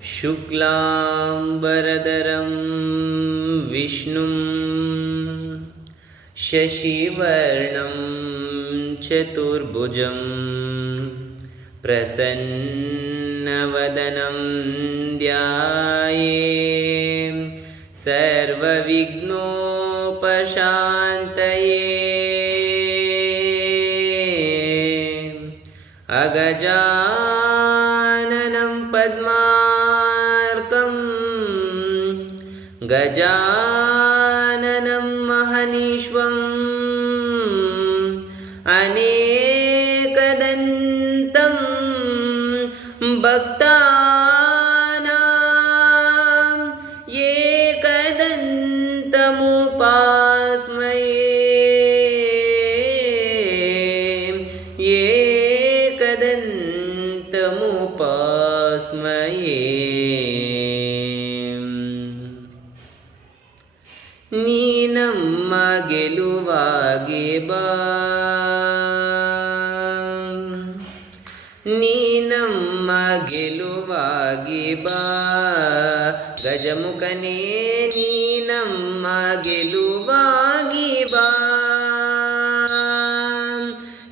शुक्लाम्बरधरं विष्णुं शशिवर्णं चतुर्भुजं प्रसन्नवदनं ध्यायेत् सर्वविघ्नोपशान्तये। अगजाननं पद्मार्कं गजाननं महनीश्वरम् अनेकदन्तं भक्तानां एकदन्तमुपास्मये। ನೀನಮ್ಮ ಗೆಲುವಾಗಿ ಬಾ, ನೀನಮ್ಮ ಗೆಲುವಾಗಿ ಬಾ, ಗಜಮುಖನೇ ನೀನಮ್ಮ ಗೆಲುವಾಗಿ ಬಾ,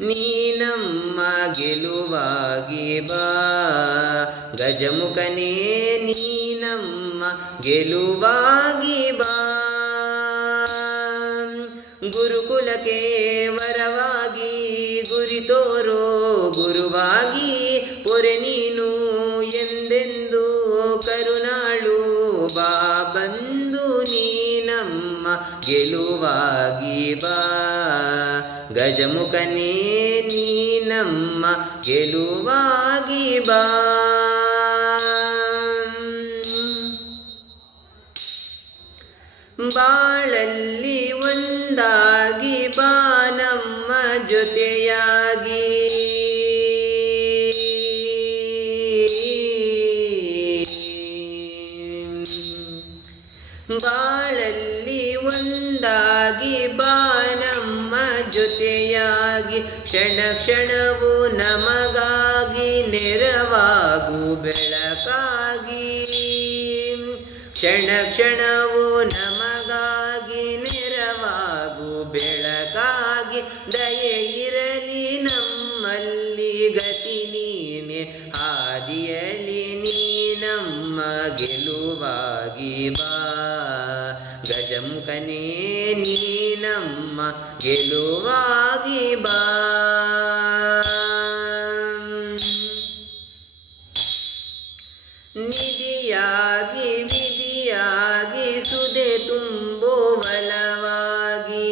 ನೀನಮ್ಮ ಗೆಲುವಾಗಿ ಬಾ, ಗಜಮುಖನೇ ನೀನಮ್ಮ ಗೆಲುವಾಗಿ ಬಾ. ಗುರುಕುಲಕ್ಕೆ ವರವಾಗಿ ಗುರಿ ತೋರೋ ಗುರುವಾಗಿ ಪೊರೆ ನೀನು ಎಂದೆಂದು ಕರುಣಾಳು ಬಾ ಬಂದು ನೀನಮ್ಮ ಗೆಲುವಾಗಿ ಬಾ, ಗಜಮುಖನೇ ನೀನಮ್ಮ ಗೆಲುವಾಗಿ ಬಾ. ಬಾಳಲ್ಲಿ ಒಂದಾಗಿ ಬಾ ನಮ್ಮ ಜೊತೆಯಾಗಿ, ಬಾಳಲ್ಲಿ ಒಂದಾಗಿ ಬಾ ನಮ್ಮ ಜೊತೆಯಾಗಿ, ಕ್ಷಣ ಕ್ಷಣವು ನಮಗಾಗಿ ನೆರವಾಗು ಬೆಳಕಾಗಿ, ಕ್ಷಣ ಕ್ಷಣವು ನಮಗಾಗಿ ನೆರವಾಗು ಬೆಳಕಾಗಿ, ದಯೆ ಇರಲಿ ನಮ್ಮಲ್ಲಿ ಗತಿ ನೀನೆ ಹಾದಿಯಲಿ ನೀನಮ್ಮ ಗೆಲುವಾಗಿ ಬಾ, ಗಜಮುಖನೇ ನೀನಮ್ಮ ಗೆಲುವಾಗಿ ಬಾ. ನಿಧಿಯಾಗಿ ವಿಧಿಯಾಗಿ ಸುದೆ ತುಂಬೋ ಬಲವಾಗಿ,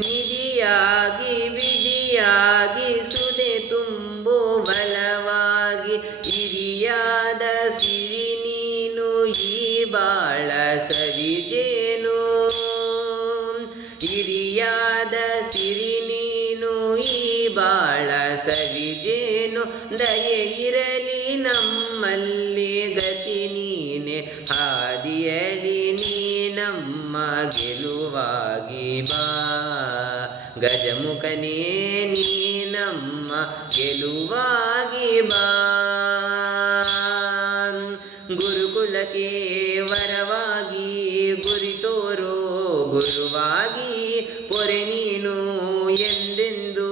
ನಿಧಿಯಾಗಿ ವಿಧಿಯಾಗಿ ಸುದೆ ತುಂಬೋ ಬಲವಾಗಿ, ಹಿರಿಯಾದ ಸಿರಿ ನೀನು ಈ ಬಾಳ ಸವಿಜೇನು, ಹಿರಿಯಾದ ಸಿರಿ ನೀನು ಈ ಬಾಳ ಸವಿಜೇನು, ದಯೆ ಇರಲಿ ನಮ್ಮಲ್ಲಿ ಗತಿ ನೀನೆ ಹಾದಿಯಲಿ ನೀನಮ್ಮ ಗೆಲುವಾಗಿ ಬಾ, ಗಜಮುಖನೇ ನೀನಮ್ಮ ಗೆಲುವಾಗಿ ಬಾ. ಗುರುಕುಲಕ್ಕೆ ವರವಾಗಿ ಗುರಿ ತೋರೋ ಗುರುವಾಗಿ ಪೊರೆ ನೀನು ಎಂದೆಂದು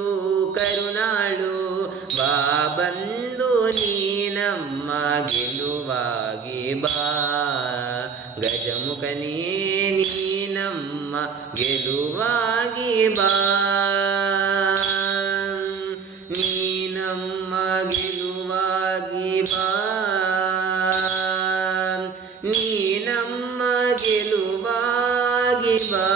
ಕರುಣಾಳು ಬಾ ಬಂದು ನೀನಮ್ಮ ಗೆಲುವಾಗಿ ಬಾ, ಗಜಮುಖನೇ ನೀನಮ್ಮ ಗೆಲುವಾಗಿ ಬಾ, ನೀನಮ್ಮ ಗೆಲುವಾಗಿ ಬಾ, ನೀನಮ್ಮ ಗೆಲುವಾಗಿ ಬಾ.